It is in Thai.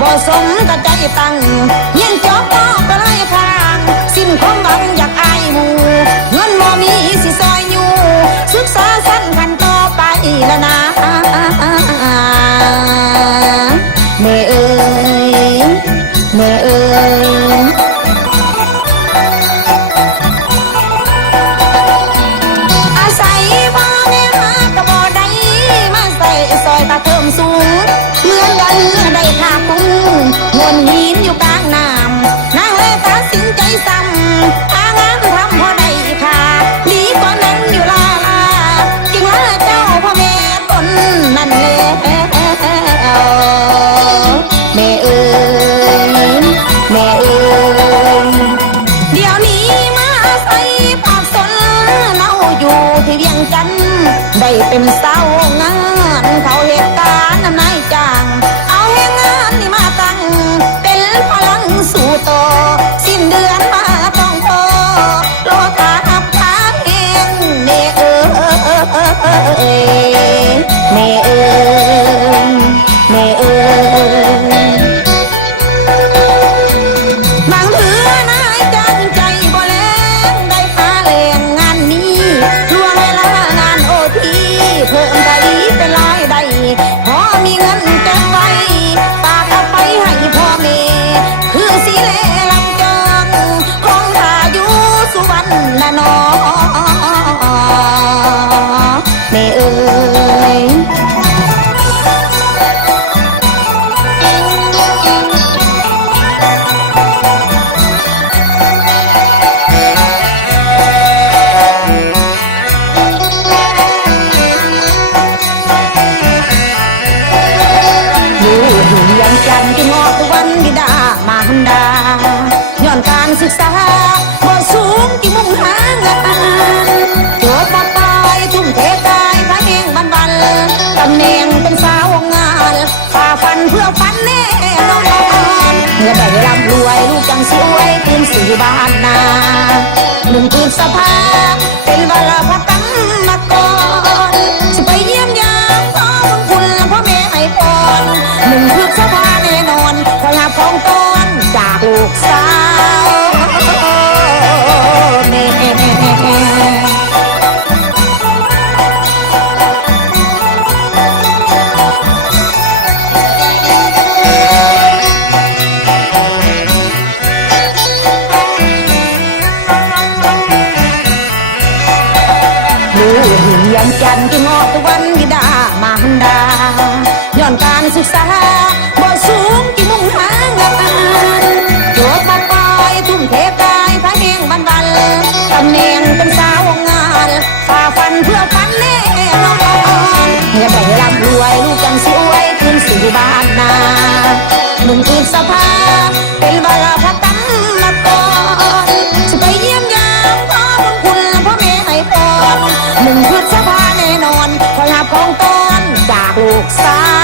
บ่สมกับใจตั้งเย็นจอบก็กระไรทางสิ้นความหวังอยากอายหมู่เงินบ่มีสิซอยอยู่ศึกษาสั้นกันต่อไปแล้วนะแม่เอ๋ยแม่เอ๋ยอาศัยว่าแม่หากระบ่ได้มาใส่ซอยตาเพิ่มสูงเหมือนกันได้ภาคคุ้งงนหินอยู่กลางน้ำนางเลยตัดสินใจซ้ำหางานทำพอได้ค่ะดีกว่านั้นอยู่ลาจึงลาเจ้าพ่อแม่ตนนั่นแหละแม่เอ๋ยแม่เอ๋ยเดี๋ยวนี้มาอาศัยปากสนเนาอยู่ที่เวียงจันทน์ได้เป็นสาวงานเขาเหตุการณ์นายจ้างเอาแห่งงานนี่มาตั้งเป็นพลังสู่ต่อสิ้นเดือนมาต้องพอโลกาหับขาเองแม่เอ๋ยแม่เอ๋ยแม่เอ๋ยบางเถื่อนายจังใจบ่แลงได้พาแรงงานนี้ล่วงเวลางานโอทีเพิ่มไปเป็นรายได้พอมีเงินเก็บไว้ฝากเอาไปให้พ่อแม่คือสิเลลำจองของข้าอยู่สุวรรณนอแม่เอ๋ยยังจันทร์ที่งอกทุกวันบิดามารดาย้อนการศึกษาบ่สูงที่มุ่งหางานจบมาตายทุ่มเทกายพระเองวันตำแหน่งเป็นสาวงานฝ่าฟันเพื่อฝันแน่นอนเมื่อได้ร่ำรวยลูกจังสวยคืนสู่บ้านนา1 พฤษภาเป็นวันพระกรรมกรสิไปเยี่ยมยามขอบังคุณพ่อแม่ให้พร1 พฤษภาแน่นอนคอยหาของตอนจากลูกสาวแม่ยังจันทร์ที่งอกทุกวันบิดามารดาย้อนการศึกษาบ่สูงที่มุ่งหางานจบมาตายทุ่มเทกายพระเองวันตำแหน่งเป็นสาวงานฝ่าฟันเพื่อฝันแน่นอนเมื่อได้ร่ำรวยลูกจังสวยคืนสู่บ้านนา1 พฤษภาเป็นวันพระกรรมกรจะไปเยี่ยมยามขอบุญคุณพ่อแม่ให้พร1 พฤษภาแน่นอนคอยหาของตอนจากลูกสาว